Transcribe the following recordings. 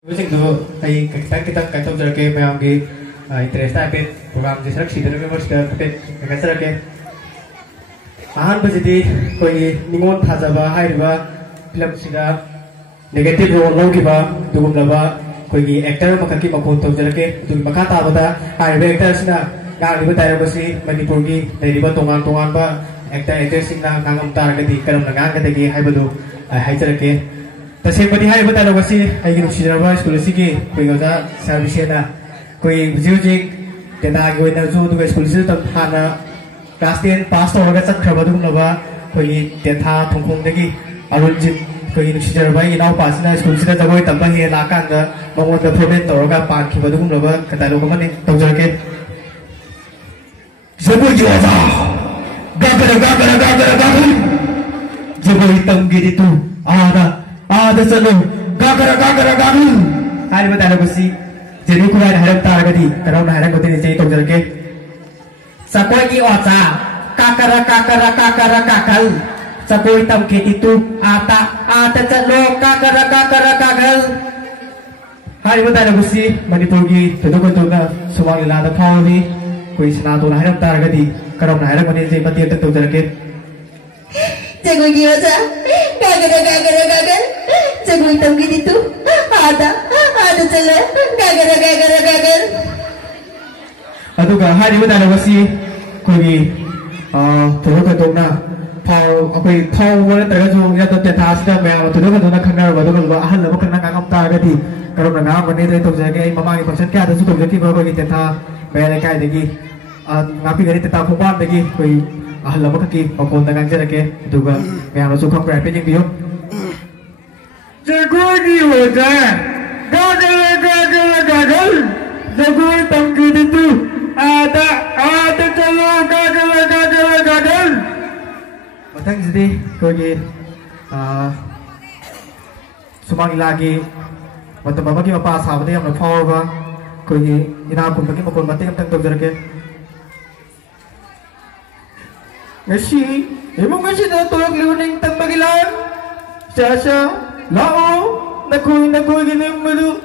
Itu kita tahu jadi memang di interest tapi program di sana sih dengan mereka tapi mereka jadi ahan berjadi koi ningon thajaba hairiba film sida negative role logiba dugum laba koi actor makaki makon tahu jadi dugum makata bata hairiba actor sida galiba tayar basi Manipur ki hairiba tongan ba actor sida ngam tar gadi karam nagang gadi haiba hai jadi तसेंबदी हाय बतालो गसी आइगिन सिजरबा school सिगी कोई गजा सर्विसेना कोई music data गोइ ना जो दुगा school से तब हाना class 10 पास तो होगा चखरबा दुम नबा कोई डेटा थोंखों दगी अरुणजित कोई सिजरबा इनाव पासना स्कूल से जगोय तब हे लाकान द ममो द प्रोबेट तोरगा पान खिबा दुम नबा कतालो गमने तौजरके जगोय जोजा गागरा जगोय तंगिरि तू आदा चलो गागरा गागू हाय बतालो बसी जेनु कुराय हरम तारगदी करम हरम गति चाहिँ तौजरके सपोय की ओचा काकरा काकल सपोय तम खेती तू आता चलो काकरा काकल हाय बतालो बसी मणिपुर की तदको तोना सुमांग लादा फावनी कोई सना तो हरम तारगदी करम हरम गति चाहिँ मति तौजरके Jagoy ki ocha gagar jagoy tam ki ditu ada chalo gagar aduga hari wadana wasi koi toro ka tona phao akoi phao wala tara jo ya to te thas da me toro ka tona khangnar ba do ba ahal ba kana ngam ta ga di karom na ngam ne to ja ge mama ni function kya da su to ge ki ba ko gi te tha me le kai de gi ngapi gari te ta ko ba de gi koi ahal lama kaki makon tangan jerake juga yang masuk kong berapa yang biu jago di wajah gagal jago tangki itu ada calo gagal matang jadi kau ni semang lagi matang bapa kita pas sahabat yang berfaham ba kau ni ina pun bagi makon mati kam tang jerake Ngasi, emang ngasi dah tolak liuning tang bagilan. Sasa, lao, nakui gini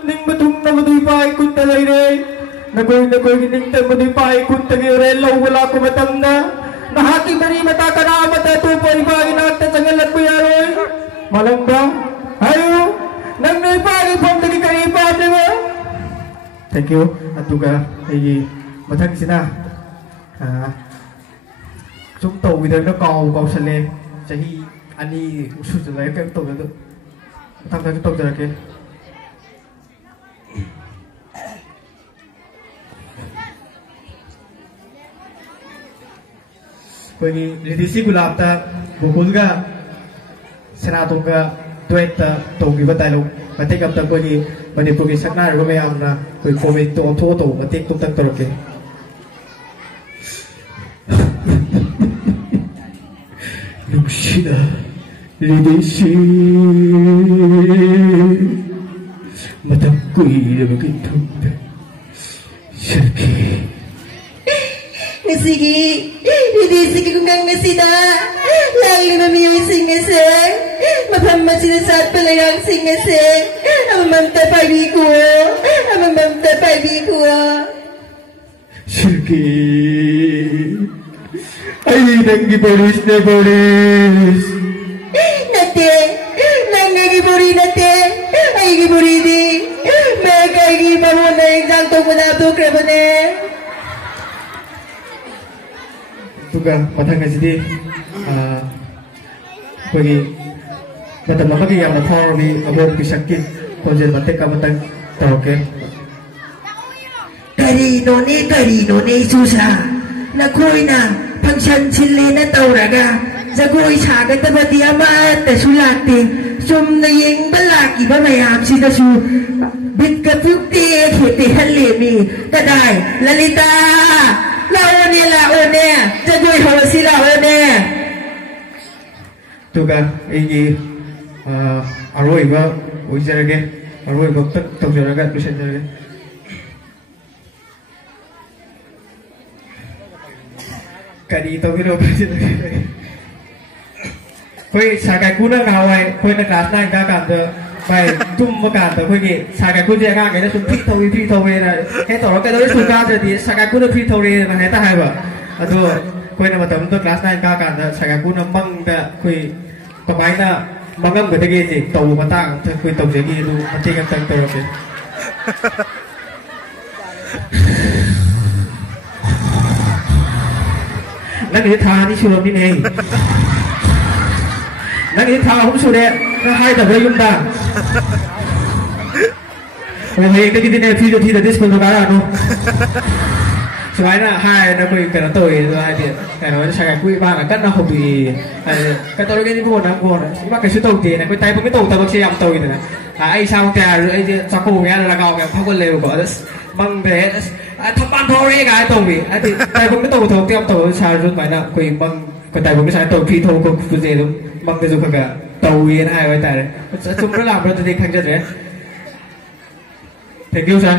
ning batum na badui pa ikut talay re. Nakui gini tang badui pa ikut tagi re lau wala ko matam na. Nahati bari mata kana mata tu pa ibagi na ta changalat ko yaroy. Malang ba? Ayo, nang nay pa ipom tagi kari pa di ba? Thank you. At juga ay matang sina. Chúng tôi bây giờ nó cầu sân lên jadi ani usul jelek kan tuh itu tentang itu tuh jelek bagi lidisi gulab ta bukul ga senatung ga duet ta tuh gitu tahu mati kam tak bagi Manipur ki sakna ro me amna koi covid to to mati tum tak toroke Luxina, lidisi, matang kui na begitu, Sergi. Ngasigi, lidisi ki kung ngasida, lalu namiyo singase, mapamacina saat pelayang singase, amamamta pagi ko, Sergi. Ay, nanggi polis na polis. Nate, nanggi pori nate, ay gibori di, mereka giba mo na exam to muna to krebane. Tuga, matang kasi di, pagi, matang mapagi yang napawar ni abor kisakit, konjen matek ka matang taroke. Karino ne susah, nakoi na. Function sila na tauraga jagoy sagat na bati amat na sulati sum na yung balaki ba mayam sila su bit ka pukti hiti halimi taday lalita laone jagoy hawa sila laone tuga ini arway ba ujarage arway ba tak jaraga tusan jaraga kali itu kita berjumpa. Koi sakai kuna ngawai, koi nak kelas nang kakak tu phải chung một cả tới khi xài cái cuốn gì ngang cái nó chung phi thâu này cái tổ cái đó chung cao thì xài cái cuốn nó phi thâu này mà hết ta hay vậy rồi quên là mà tấm tôi class này cao cả xài cái cuốn nó băng cái quỳ còn máy là băng ngâm của cái gì tàu mà ta quỳ tàu gì kia luôn mà chơi cái tàu tàu cáiนักนิทานที่ชูลมนี่เองนักนิทานผมชูเดะก็ให้แต่เรื่องยุ่งด่างโอ้ยก็กินเนี่ยพี่ที่เด็ดสกุลตัวกันอ่ะนู้สมัยน่ะให้นะคุยกันตัวเองตัวไอ้เดียแต่เราใช้กันคุยบ้างนะก็น่าหอบดีก็ตัวเรื่องนี้พวกนั้นพวกนั้นว่ากันชุดตัวเดียนะคุยไต่พวกไม่ตัวแต่พวกเชียร์ตัวอยู่นะไอ้ชาวแต่ไอ้สักคนเงี้ยเราเอาแบบพักคนเร็วกว่าบังเบสทำบ้านทอเร่กันตัววีไอ้ที่ไต่พวกไม่ตัวเตรียมตัวชาวรุ่นใหม่น่ะคุยบังก็ไต่พวกไม่ใช่ตัวพี่โทก็คุยเจอบังไปจุกกันตัววีนะไอ้ไว้แต่ชุ่มระลาบเราจะได้ขังจะเลย Thank you sir